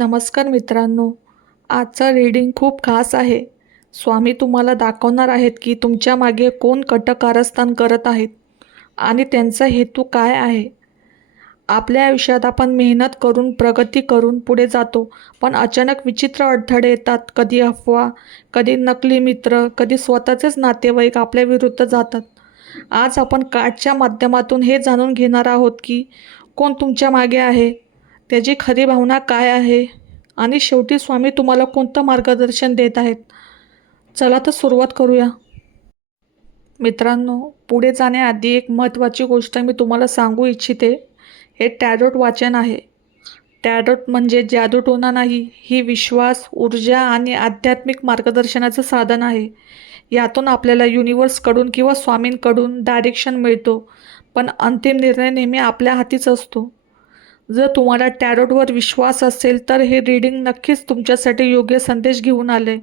नमस्कार मित्रांनो. आजचं रीडिंग खूप खास आहे. स्वामी तुम्हाला दाखवणार आहेत की तुमच्या मागे कोण कटकारस्थान करत आहेत आणि त्यांचा हेतू काय आहे. आपल्या आयुष्यात आपण मेहनत करून प्रगती करून पुढे जातो पण अचानक विचित्र अडथळे येतात. कधी अफवा कधी नकली मित्र कधी स्वतःचेच नातेवाईक आपल्या विरुद्ध जातात. आज आपण कार्डच्या माध्यमातून हे जाणून घेणार आहोत की कोण तुमच्या मागे आहे. त्याची खरी भावना काय आहे? आणि शेवटी स्वामी तुम्हाला कोणतं मार्गदर्शन देत आहेत? चला तर सुरुवात करूया. मित्रांनो पुढे जाण्याआधी एक महत्त्वाची गोष्ट मी तुम्हाला सांगू इच्छिते. हे टॅरोट वाचन आहे. टॅरोट म्हणजे जादूटोना नाही ही विश्वास ऊर्जा आणि आध्यात्मिक मार्गदर्शनाचं साधन आहे. यातून आपल्याला युनिवर्सकडून किंवा स्वामींकडून डायरेक्शन मिळतो पण अंतिम निर्णय नेहमी आपल्या हातीच असतो. जर तुम्हाला टॅरोटवर विश्वास असेल तर हे रीडिंग नक्कीच तुमच्यासाठी योग्य संदेश घेऊन आले.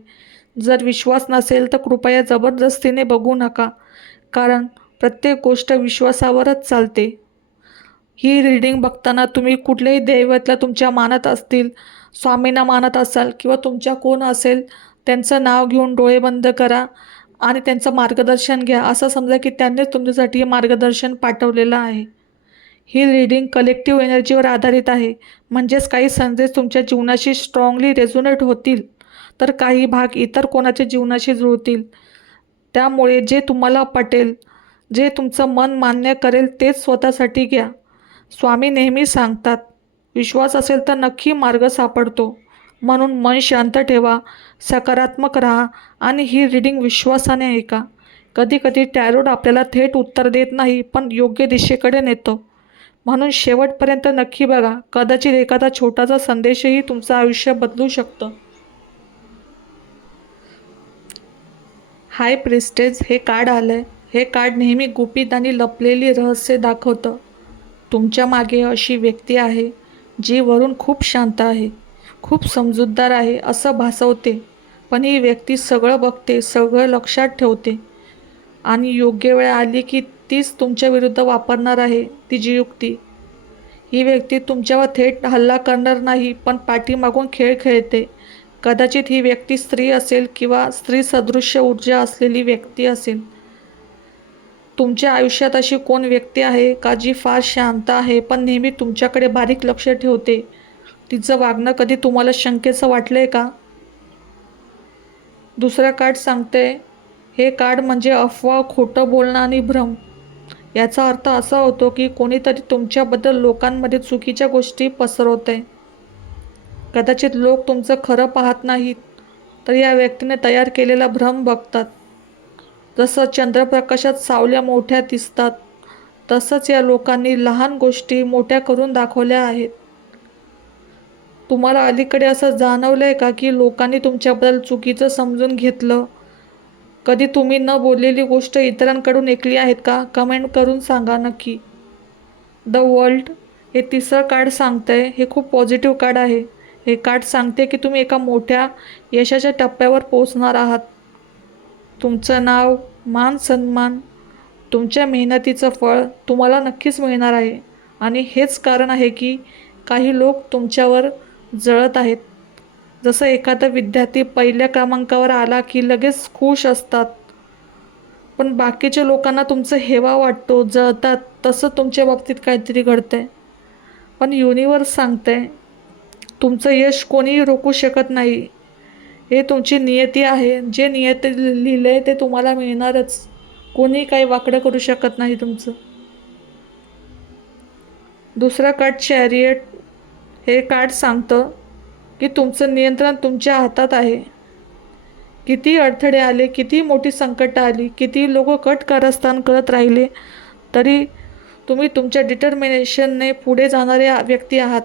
जर विश्वास नसेल तर कृपया जबरदस्तीने बघू नका कारण प्रत्येक गोष्ट विश्वासावरच चालते. ही रीडिंग बघताना तुम्ही कुठल्याही दैवतला तुमच्या मानत असतील स्वामींना मानत असाल किंवा तुमच्या कोण असेल त्यांचं नाव घेऊन डोळे बंद करा आणि त्यांचं मार्गदर्शन घ्या. असं समजा की त्यांनीच तुमच्यासाठी हे मार्गदर्शन पाठवलेलं आहे. ही रीडिंग कलेक्टिव्ह एनर्जीवर आधारित आहे. म्हणजेच काही संदेश तुमच्या जीवनाशी स्ट्रॉंगली रेझोनेट होतील. तर काही भाग इतर कोणाच्या जीवनाशी जुळतील. त्यामुळे जे तुम्हाला पटेल जे तुमचं मन मान्य करेल तेच स्वतःसाठी घ्या. स्वामी नेहमी सांगतात विश्वास असेल तर नक्की मार्ग सापडतो. म्हणून मन शांत ठेवा सकारात्मक राहा आणि ही रीडिंग विश्वासाने ऐका. कधीकधी टॅरोड आपल्याला थेट उत्तर देत नाही पण योग्य दिशेकडे नेतो. म्हणून शेवटपर्यंत नक्की बघा. कदाचित एखादा छोटासा संदेशही तुमचं आयुष्य बदलू शकतं. हाय प्रिस्टेज हे कार्ड आलं आहे हे कार्ड नेहमी गुपित आणि लपलेली रहस्य दाखवतं. तुमच्या मागे अशी व्यक्ती आहे जी वरून खूप शांत आहे खूप समजूतदार आहे असं भासवते. पण ही व्यक्ती सगळं बघते सगळं लक्षात ठेवते. आणि योग्य वेळ आली की तीच तुमच्या विरुद्ध वापरणार आहे तिची युक्ती. ही व्यक्ती तुमच्यावर थेट हल्ला करणार नाही पण पाठीमागून खेळ खेळते. कदाचित ही व्यक्ती स्त्री असेल किंवा स्त्री सदृश्य ऊर्जा असलेली व्यक्ती असेल. तुमच्या आयुष्यात अशी कोण व्यक्ती आहे का जी फार शांत आहे पण नेहमी तुमच्याकडे बारीक लक्ष ठेवते? तिचं वागणं कधी तुम्हाला शंकेचं वाटलं आहे का? दुसरं कार्ड सांगते. हे कार्ड म्हणजे अफवा खोटं बोलणं आणि भ्रम. याचा अर्थ असा होतो की कोणीतरी तुमच्याबद्दल लोकांमध्ये चुकीच्या गोष्टी पसरवत. आहे कदाचित लोक तुमचं खरं पाहत नाहीत तर या व्यक्तीने तयार केलेला भ्रम बघतात. जसं चंद्रप्रकाशात सावल्या मोठ्या दिसतात तसंच या लोकांनी लहान गोष्टी मोठ्या करून दाखवल्या आहेत. तुम्हाला अलीकडे असं जाणवलं आहे का की लोकांनी तुमच्याबद्दल चुकीचं समजून घेतलं? कधी तुम्ही न बोललेली गोष्ट इतरांकडून ऐकली आहेत का? कमेंट करून सांगा नक्की. द वर्ल्ड हे तिसरं कार्ड सांगतंय. हे खूप पॉझिटिव्ह कार्ड आहे. हे कार्ड सांगते की तुम्ही एका मोठ्या यशाच्या टप्प्यावर पोचणार आहात. तुमचं नाव मान सन्मान तुमच्या मेहनतीचं फळ तुम्हाला नक्कीच मिळणार आहे. आणि हेच कारण आहे की काही लोक तुमच्यावर जळत आहेत. जसं एखादा विद्यार्थी पहिल्या क्रमांकावर आला की लगेच खुश असतात. पण बाकीच्या लोकांना तुमचं हेवा वाटतो जळतात. तसं तुमच्या बाबतीत काहीतरी घडतंय. पण युनिवर्स सांगते तुमचं यश कोणीही रोखू शकत नाही. हे तुमची नियती आहे. जे नियती लिहिलं आहे ते तुम्हाला मिळणारच. कोणी काही वाकडं करू शकत नाही तुमचं. दुसरं कार्ड चॅरियट हे कार्ड सांगतं की तुमचं नियंत्रण तुमच्या हातात आहे. किती अडथळे आले किती मोठी संकटं आली किती लोक कट कारस्थान करत राहिले तरी तुम्ही तुमच्या डिटर्मिनेशनने पुढे जाणारे व्यक्ती आहात.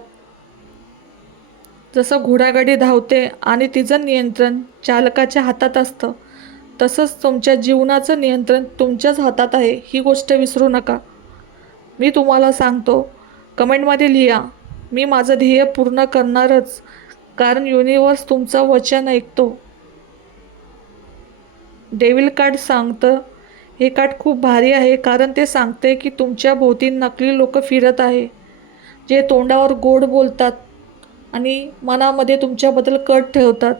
जसं घोडागाडी धावते आणि तिचं नियंत्रण चालकाच्या हातात असतं तसंच तुमच्या जीवनाचं नियंत्रण तुमच्याच हातात आहे ही गोष्ट विसरू नका. मी तुम्हाला सांगतो कमेंटमध्ये लिहा मी माझं ध्येय पूर्ण करणारच कारण युनिवर्स तुमचं वचन ऐकतो. डेविल कार्ड सांगतं हे कार्ड खूप भारी आहे कारण ते सांगते की तुमच्या भोवती नकली लोक फिरत आहे जे तोंडावर गोड बोलतात आणि मनामध्ये तुमच्याबद्दल कट ठेवतात.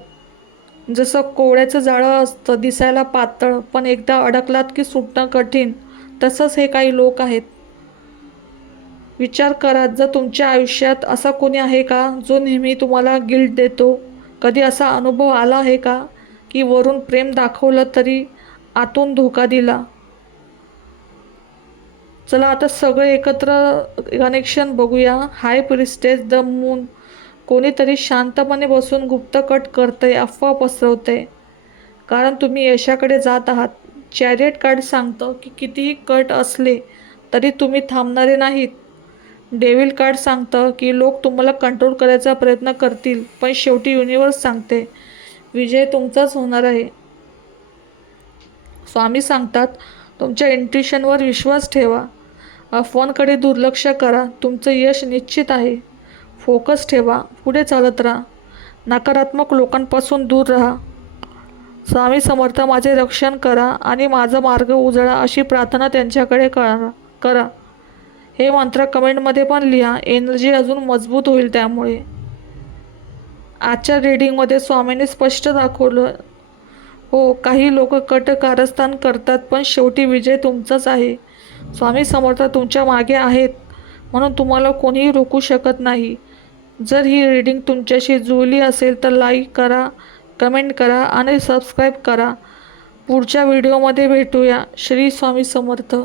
जसं कोवळ्याचं जाळं असतं दिसायला पातळ पण एकदा अडकलात की सुटणं कठीण तसंच हे काही लोक आहेत. विचार करा जर तुमच्या आयुष्यात असा कोणी आहे का जो नेहमी तुम्हाला गिल्ट देतो? कधी असा अनुभव आला आहे का की वरून प्रेम दाखवलं तरी आतून धोका दिला? चला आता सगळे एकत्र कनेक्शन बघूया. हाय प्रिस्टेज द मून कोणीतरी शांतपणे बसून गुप्त कट करतंय अफवा पसरवतंय. कारण तुम्ही यशाकडे जात आहात. चॅरियट कार्ड सांगतं की कितीही कट असले तरी तुम्ही थांबणारे नाहीत. डेव्हिल कार्ड सांगतं की लोक तुम्हाला कंट्रोल करायचा प्रयत्न करतील पण शेवटी युनिवर्स सांगते विजय तुमचाच होणार आहे. स्वामी सांगतात तुमच्या इंट्युशनवर विश्वास ठेवा. अफवांकडे दुर्लक्ष करा. तुमचं यश निश्चित आहे. फोकस ठेवा. पुढे चालत राहा. नकारात्मक लोकांपासून दूर राहा. स्वामी समर्थ माझे रक्षण करा आणि माझा मार्ग उजळा अशी प्रार्थना त्यांच्याकडे करा. करा. हे मंत्र कमेंटमध्ये पण लिहा. एनर्जी अजून मजबूत होईल त्यामुळे. आजच्या रीडिंगमध्ये स्वामींनी स्पष्ट दाखवलं. हो काही लोक कट कारस्थान करतात पण शेवटी विजय तुमचाच आहे. स्वामी समर्थ तुमच्या मागे आहेत म्हणून तुम्हाला कोणीही रोखू शकत नाही. जर ही रीडिंग तुमच्याशी जुळली असेल तर लाईक करा कमेंट करा आणि सबस्क्राईब करा. पुढच्या व्हिडिओमध्ये भेटूया. श्री स्वामी समर्थ.